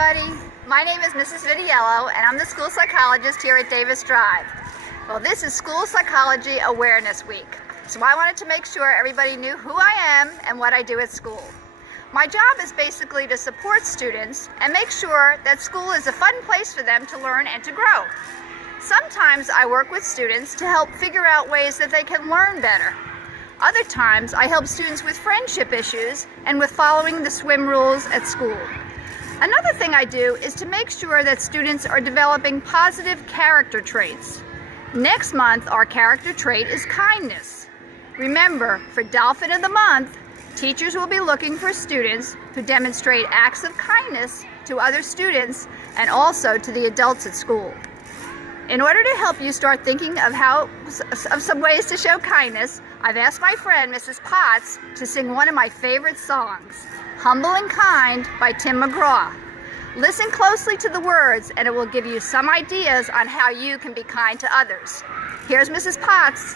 everybody. My name is Mrs. Vitiello, and I'm the school psychologist here at Davis Drive. Well, this is School Psychology Awareness Week, so I wanted to make sure everybody knew who I am and what I do at school. My job is basically to support students and make sure that school is a fun place for them to learn and to grow. Sometimes I work with students to help figure out ways that they can learn better. Other times I help students with friendship issues and with following the swim rules at school. Another thing I do is to make sure that students are developing positive character traits. Next month, our character trait is kindness. Remember, for Dolphin of the Month, teachers will be looking for students who demonstrate acts of kindness to other students and also to the adults at school. In order to help you start thinking of some ways to show kindness, I've asked my friend Mrs. Potts to sing one of my favorite songs, Humble and Kind by Tim McGraw. Listen closely to the words and it will give you some ideas on how you can be kind to others. Here's Mrs. Potts.